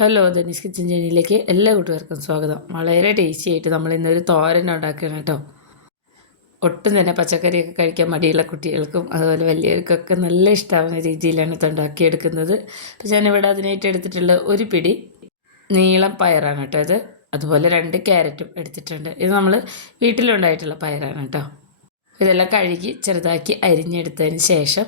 Hello Dhaneesh kitchen ചാനലിലേക്ക് എല്ലാ കൂട്ടുകാർക്കും സ്വാഗതം. വളരെ ടേസ്റ്റി ആയിട്ട് നമ്മൾ ഇന്നൊരു തോരൻ ഉണ്ടാക്കുകയാണ് കേട്ടോ. ഒട്ടും തന്നെ പച്ചക്കറിയൊക്കെ കഴിക്കാൻ മടിയുള്ള കുട്ടികൾക്കും അതുപോലെ വലിയവർക്കൊക്കെ നല്ല ഇഷ്ടമാവുന്ന രീതിയിലാണ് ഇത് ഉണ്ടാക്കിയെടുക്കുന്നത്. അപ്പോൾ ഞാനിവിടെ അതിനായിട്ട് എടുത്തിട്ടുള്ള ഒരു പിടി നീളം പയറാണ് കേട്ടോ ഇത്. അതുപോലെ 2 ക്യാരറ്റും എടുത്തിട്ടുണ്ട്. ഇത് നമ്മൾ വീട്ടിലുണ്ടായിട്ടുള്ള പയറാണ് കേട്ടോ. ഇതെല്ലാം കഴുകി ചെറുതാക്കി അരിഞ്ഞെടുത്തതിന് ശേഷം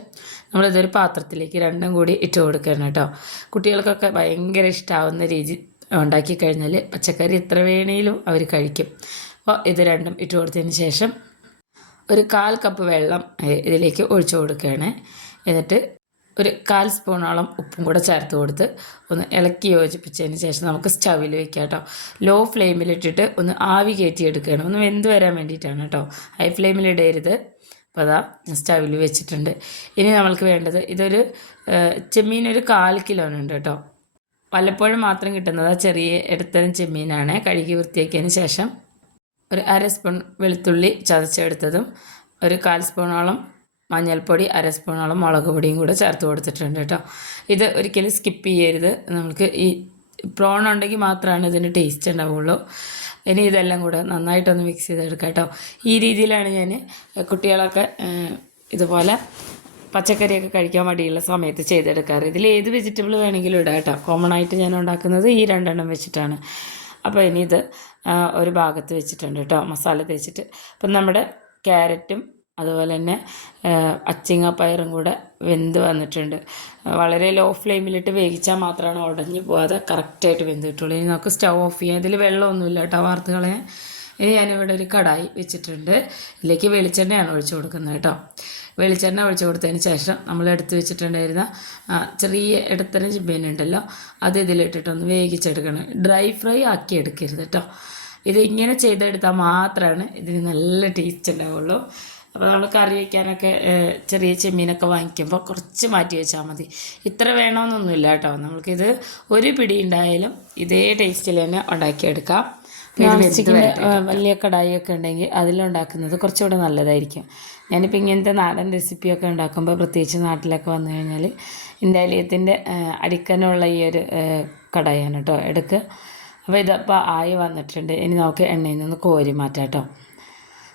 നമ്മളിതൊരു പാത്രത്തിലേക്ക് രണ്ടും കൂടി ഇട്ട് കൊടുക്കണം കേട്ടോ. കുട്ടികൾക്കൊക്കെ ഭയങ്കര ഇഷ്ടമാവുന്ന രീതി ഉണ്ടാക്കി കഴിഞ്ഞാൽ പച്ചക്കറി എത്ര വേണേലും അവർ കഴിക്കും. അപ്പോൾ ഇത് രണ്ടും ഇട്ട് കൊടുത്തതിന് ശേഷം ഒരു 1/4 കപ്പ് വെള്ളം ഇതിലേക്ക് ഒഴിച്ചു കൊടുക്കുകയാണ്. എന്നിട്ട് ഒരു 1/4 സ്പൂണോളം ഉപ്പും കൂടെ ചേർത്ത് കൊടുത്ത് ഒന്ന് ഇളക്കി യോജിപ്പിച്ചതിന് ശേഷം നമുക്ക് സ്റ്റൗവിൽ വെക്കാം കേട്ടോ. ലോ ഫ്ലെയിമിലിട്ടിട്ട് ഒന്ന് ആവി കയറ്റിയെടുക്കുകയാണ്, ഒന്ന് വെന്ത് വരാൻ വേണ്ടിയിട്ടാണ് കേട്ടോ. ഹൈ ഫ്ലെയിമിലിടരുത്. അപ്പോൾ അതാ സ്റ്റൗവിൽ വെച്ചിട്ടുണ്ട്. ഇനി നമ്മൾക്ക് വേണ്ടത് ഇതൊരു ചെമ്മീൻ ഒരു 1/4 കിലോനുണ്ട് കേട്ടോ. വല്ലപ്പോഴും മാത്രം കിട്ടുന്നത് ചെറിയ ഇടത്തരം ചെമ്മീനാണ്. കഴുകി വൃത്തിയാക്കിയതിന് ശേഷം ഒരു 1/2 സ്പൂൺ വെളുത്തുള്ളി ചതച്ചെടുത്തതും ഒരു 1/4 സ്പൂണോളം മഞ്ഞൾപ്പൊടി 1/2 സ്പൂണോളം മുളക് പൊടിയും കൂടെ ചേർത്ത് കൊടുത്തിട്ടുണ്ട് കേട്ടോ. ഇത് ഒരിക്കലും സ്കിപ്പ് ചെയ്യരുത്. നമുക്ക് ഈ പ്രോൺ ഉണ്ടെങ്കിൽ മാത്രമാണ് ഇതിന് ടേസ്റ്റ് ഉണ്ടാവുള്ളൂ. ഇനി ഇതെല്ലാം കൂടെ നന്നായിട്ടൊന്ന് മിക്സ് ചെയ്തെടുക്കാം കേട്ടോ. ഈ രീതിയിലാണ് ഞാൻ കുട്ടികളൊക്കെ ഇതുപോലെ പച്ചക്കറിയൊക്കെ കഴിക്കാൻ മടിയുള്ള സമയത്ത് ചെയ്തെടുക്കാറ്. ഇതിൽ ഏത് വെജിറ്റബിൾ വേണമെങ്കിലും ഇടാം കേട്ടോ. കോമൺ ആയിട്ട് ഞാൻ ഉണ്ടാക്കുന്നത് ഈ 2 എണ്ണം വെച്ചിട്ടാണ്. അപ്പോൾ ഇനി ഇത് ഒരു ഭാഗത്ത് വെച്ചിട്ടുണ്ട് കേട്ടോ, മസാല തേച്ചിട്ട്. അപ്പം നമ്മുടെ ക്യാരറ്റും അതുപോലെ തന്നെ അച്ചിങ്ങാപ്പയറും കൂടെ വെന്ത് വന്നിട്ടുണ്ട്. വളരെ ലോ ഫ്ലെയിമിലിട്ട് വേവിച്ചാൽ മാത്രമാണ് ഉടഞ്ഞു പോകാതെ കറക്റ്റായിട്ട് വെന്ത് കിട്ടുള്ളൂ. ഇനി നമുക്ക് സ്റ്റൗ ഓഫ് ചെയ്യാം. ഇതിൽ വെള്ളമൊന്നുമില്ല കേട്ടോ, വാർത്ത് കളയാൻ. ഇനി ഞാനിവിടെ ഒരു കടായി വെച്ചിട്ടുണ്ട്. ഇതിലേക്ക് വെളിച്ചെണ്ണയാണ് ഒഴിച്ചു കൊടുക്കുന്നത് കേട്ടോ. വെളിച്ചെണ്ണ ഒഴിച്ചു കൊടുത്തതിന് ശേഷം നമ്മൾ എടുത്ത് വെച്ചിട്ടുണ്ടായിരുന്ന ചെറിയ ഇടത്തരം ചിമ്മീനുണ്ടല്ലോ, അത് ഇതിലിട്ടിട്ടൊന്ന് വേവിച്ചെടുക്കണം. ഡ്രൈ ഫ്രൈ ആക്കി എടുക്കരുത് കേട്ടോ. ഇത് ഇങ്ങനെ ചെയ്തെടുത്താൽ മാത്രമാണ് ഇതിന് നല്ല ടേസ്റ്റ് ഉണ്ടാവുള്ളൂ. അപ്പോൾ നമ്മൾ കറി വയ്ക്കാനൊക്കെ ചെറിയ ചെമ്മീനൊക്കെ വാങ്ങിക്കുമ്പോൾ കുറച്ച് മാറ്റി വെച്ചാൽ മതി. ഇത്ര വേണമെന്നൊന്നുമില്ല കേട്ടോ. നമുക്കിത് ഒരു പിടി ഉണ്ടായാലും ഇതേ ടേസ്റ്റിൽ തന്നെ ഉണ്ടാക്കിയെടുക്കാം. പ്ലാസ്റ്റിക്കിൻ്റെ വലിയ കടായിയൊക്കെ ഉണ്ടെങ്കിൽ അതിലുണ്ടാക്കുന്നത് കുറച്ചുകൂടെ നല്ലതായിരിക്കും. ഞാനിപ്പോൾ ഇങ്ങനത്തെ നാടൻ റെസിപ്പിയൊക്കെ ഉണ്ടാക്കുമ്പോൾ പ്രത്യേകിച്ച് നാട്ടിലൊക്കെ വന്നു കഴിഞ്ഞാൽ ഇന്റാലിയത്തിൻ്റെ അടിക്കനുള്ള ഈ ഒരു കടായാണ് കേട്ടോ എടുക്കുക. അപ്പോൾ ഇതിപ്പോൾ ആയി വന്നിട്ടുണ്ട്. ഇനി നമുക്ക് എണ്ണയിൽ നിന്ന് കോരി മാറ്റാം കേട്ടോ.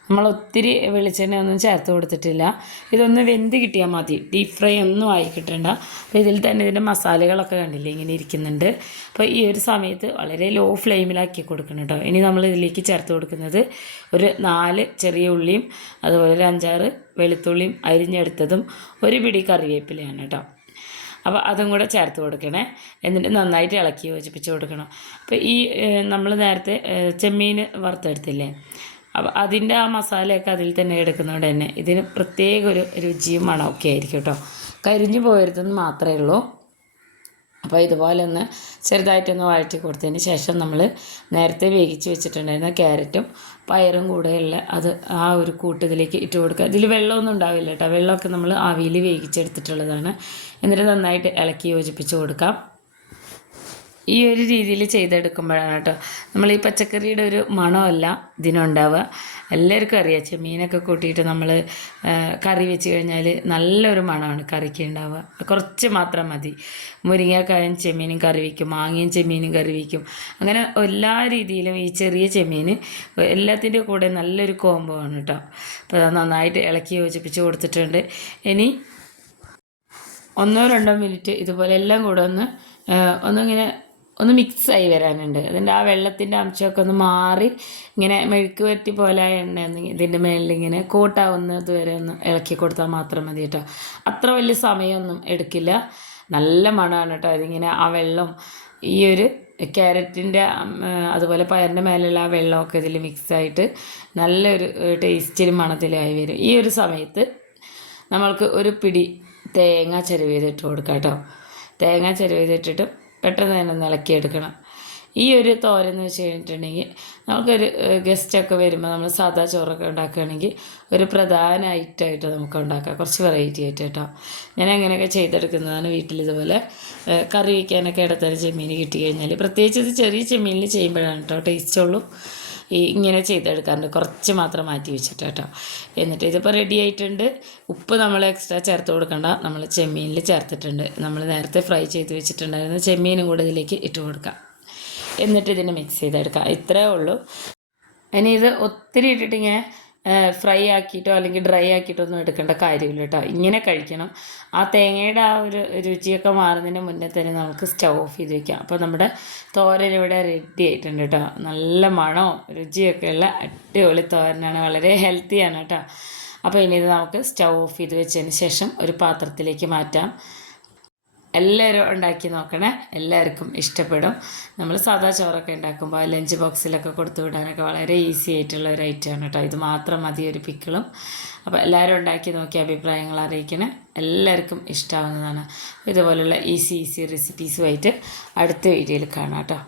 നമ്മൾ ഒത്തിരി വെളിച്ചെണ്ണ ഒന്നും ചേർത്ത് കൊടുത്തിട്ടില്ല. ഇതൊന്ന് വെന്ത് കിട്ടിയാൽ മതി, ഡീപ്പ് ഫ്രൈ ഒന്നും ആയി കിട്ടണ്ട. അപ്പോൾ ഇതിൽ തന്നെ ഇതിൻ്റെ മസാലകളൊക്കെ കണ്ടില്ലേ ഇങ്ങനെ ഇരിക്കുന്നുണ്ട്. അപ്പോൾ ഈ ഒരു സമയത്ത് വളരെ ലോ ഫ്ലെയിമിലാക്കി കൊടുക്കണം കേട്ടോ. ഇനി നമ്മൾ ഇതിലേക്ക് ചേർത്ത് കൊടുക്കുന്നത് ഒരു 4 ചെറിയ ഉള്ളിയും അതുപോലെ ഒരു 5-6 വെളുത്തുള്ളിയും അരിഞ്ഞെടുത്തതും ഒരു പിടി കറിവേപ്പിലയാണ് കേട്ടോ. അപ്പോൾ അതും കൂടെ ചേർത്ത് കൊടുക്കണേ. എന്നിട്ട് നന്നായിട്ട് ഇളക്കി യോജിപ്പിച്ച് കൊടുക്കണം. അപ്പോൾ ഈ നമ്മൾ നേരത്തെ ചെമ്മീൻ വറുത്തെടുത്തില്ലേ, അപ്പോൾ അതിൻ്റെ ആ മസാലയൊക്കെ അതിൽ തന്നെ എടുക്കുന്നതുകൊണ്ട് തന്നെ ഇതിന് പ്രത്യേക ഒരു രുചിയും മണമൊക്കെ ആയിരിക്കും കേട്ടോ. കരിഞ്ഞു പോയരുതെന്ന് മാത്രമേ ഉള്ളൂ. അപ്പോൾ ഇതുപോലെ ഒന്ന് ചെറുതായിട്ടൊന്ന് വഴറ്റി കൊടുത്തതിന് ശേഷം നമ്മൾ നേരത്തെ വേവിച്ച് വെച്ചിട്ടുണ്ടായിരുന്ന ക്യാരറ്റും പയറും കൂടെയുള്ള അത് ആ ഒരു കൂട്ട് ഇതിലേക്ക് ഇട്ട് കൊടുക്കുക. ഇതിൽ വെള്ളമൊന്നും ഉണ്ടാവില്ല കേട്ടോ. വെള്ളമൊക്കെ നമ്മൾ ആവിയിൽ വേവിച്ചെടുത്തിട്ടുള്ളതാണ്. എന്നിട്ട് നന്നായിട്ട് ഇളക്കി യോജിപ്പിച്ച് കൊടുക്കാം. ഈ ഒരു രീതിയിൽ ചെയ്തെടുക്കുമ്പോഴാണ് കേട്ടോ നമ്മൾ ഈ പച്ചക്കറിയുടെ ഒരു മണമല്ല ഇതിനുണ്ടാവുക. എല്ലാവർക്കും അറിയാം, ചെമ്മീനൊക്കെ കൂട്ടിയിട്ട് നമ്മൾ കറി വെച്ച് കഴിഞ്ഞാൽ നല്ലൊരു മണമാണ് കറിക്ക് ഉണ്ടാവുക. കുറച്ച് മാത്രം മതി. മുരിങ്ങക്കായും ചെമ്മീനും കറി വയ്ക്കും, മാങ്ങയും ചെമ്മീനും കറി വയ്ക്കും. അങ്ങനെ എല്ലാ രീതിയിലും ഈ ചെറിയ ചെമ്മീൻ എല്ലാത്തിൻ്റെ കൂടെ നല്ലൊരു കോംബോ ആണ് കേട്ടോ. അപ്പോൾ നന്നായിട്ട് ഇളക്കി യോജിപ്പിച്ച് കൊടുത്തിട്ടുണ്ട്. ഇനി 1-2 മിനിറ്റ് ഇതുപോലെ എല്ലാം കൂടെ ഒന്നിങ്ങനെ ഒന്ന് മിക്സായി വരാനുണ്ട്. അതിൻ്റെ ആ വെള്ളത്തിൻ്റെ അംശമൊക്കെ ഒന്ന് മാറി ഇങ്ങനെ മെഴുക്ക് വരട്ടി പോലെ എണ്ണ ഇതിൻ്റെ മേളിൽ ഇങ്ങനെ കോട്ടാവുന്നത് വരെ ഒന്ന് ഇളക്കി കൊടുത്താൽ മാത്രം മതി കേട്ടോ. അത്ര വലിയ സമയമൊന്നും എടുക്കില്ല. നല്ല മണമാണ് കേട്ടോ. അതിങ്ങനെ ആ വെള്ളം ഈ ഒരു ക്യാരറ്റിൻ്റെ അതുപോലെ പയറിൻ്റെ മേലുള്ള ആ വെള്ളമൊക്കെ ഇതിൽ മിക്സായിട്ട് നല്ലൊരു ടേസ്റ്റിലും മണത്തിലായി വരും. ഈ ഒരു സമയത്ത് നമ്മൾക്ക് ഒരു പിടി തേങ്ങ ചിരവിയതിട്ട് കൊടുക്കാം കേട്ടോ. തേങ്ങ ചിരവിയതിട്ടിട്ട് പെട്ടെന്ന് തന്നെ ഒന്ന് ഇളക്കിയെടുക്കണം. ഈ ഒരു തോരെന്ന് വെച്ച് കഴിഞ്ഞിട്ടുണ്ടെങ്കിൽ നമുക്കൊരു ഗസ്റ്റൊക്കെ വരുമ്പോൾ നമ്മൾ സാധാ ചോറൊക്കെ ഉണ്ടാക്കുകയാണെങ്കിൽ ഒരു പ്രധാന ഐറ്റമായിട്ട് നമുക്ക് ഉണ്ടാക്കാം. കുറച്ച് വെറൈറ്റി ആയിട്ട് കേട്ടോ. ഞാൻ അങ്ങനെയൊക്കെ ചെയ്തെടുക്കുന്നതാണ് വീട്ടിൽ. ഇതുപോലെ കറി വയ്ക്കാനൊക്കെ ഇടത്തരം ചെമ്മീൻ കിട്ടി കഴിഞ്ഞാൽ, പ്രത്യേകിച്ച് ഇത് ചെറിയ ചെമ്മീനിൽ ചെയ്യുമ്പോഴാണ് കേട്ടോ ടേസ്റ്റ് ഉള്ളൂ. ഇങ്ങനെ ചെയ്തെടുക്കാറുണ്ട്, കുറച്ച് മാത്രം മാറ്റി വെച്ചിട്ട് കേട്ടോ. എന്നിട്ട് ഇതിപ്പോൾ റെഡി ആയിട്ടുണ്ട്. ഉപ്പ് നമ്മൾ എക്സ്ട്രാ ചേർത്ത് കൊടുക്കണ്ട, നമ്മൾ ചെമ്മീനിൽ ചേർത്തിട്ടുണ്ട്. നമ്മൾ നേരത്തെ ഫ്രൈ ചെയ്ത് വെച്ചിട്ടുണ്ടായിരുന്ന ചെമ്മീനും കൂടെ ഇതിലേക്ക് ഇട്ട് കൊടുക്കാം. എന്നിട്ട് ഇതിനെ മിക്സ് ചെയ്തെടുക്കാം. ഇത്രയേ ഉള്ളൂ. ഇനി ഇത് ഒത്തിരി ഇട്ടിട്ടിങ്ങനെ ഫ്രൈ ആക്കിയിട്ടോ അല്ലെങ്കിൽ ഡ്രൈ ആക്കിയിട്ടോ ഒന്നും എടുക്കേണ്ട കാര്യമില്ല കേട്ടോ. ഇങ്ങനെ കഴിക്കണം. ആ തേങ്ങയുടെ ആ ഒരു രുചിയൊക്കെ മാറുന്നതിന് മുന്നേ തന്നെ നമുക്ക് സ്റ്റൗ ഓഫ് ചെയ്ത് വയ്ക്കാം. അപ്പോൾ നമ്മുടെ തോരൻ ഇവിടെ റെഡി ആയിട്ടുണ്ട് കേട്ടോ. നല്ല മണവും രുചിയൊക്കെ ഉള്ള അടിപൊളി തോരനാണ്, വളരെ ഹെൽത്തിയാണ് കേട്ടോ. അപ്പോൾ ഇനി ഇത് നമുക്ക് സ്റ്റൗ ഓഫ് ചെയ്ത് വെച്ചതിന് ശേഷം ഒരു പാത്രത്തിലേക്ക് മാറ്റാം. എല്ലാവരും ഉണ്ടാക്കി നോക്കണേ, എല്ലാവർക്കും ഇഷ്ടപ്പെടും. നമ്മൾ സാധാ ചോറൊക്കെ ഉണ്ടാക്കുമ്പോൾ ലഞ്ച് ബോക്സിലൊക്കെ കൊടുത്തു വിടാനൊക്കെ വളരെ ഈസി ആയിട്ടുള്ള ഒരു ഐറ്റമാണ് കേട്ടോ. ഇത് മാത്രം മതി ഒരു പിക്കിളും. അപ്പോൾ എല്ലാവരും ഉണ്ടാക്കി നോക്കി അഭിപ്രായങ്ങൾ അറിയിക്കണേ, എല്ലാവർക്കും ഇഷ്ടമാവുന്നതാണ്. ഇതുപോലുള്ള ഈസി റെസിപ്പീസുമായിട്ട് അടുത്ത വീഡിയോയിൽ കാണാം കേട്ടോ.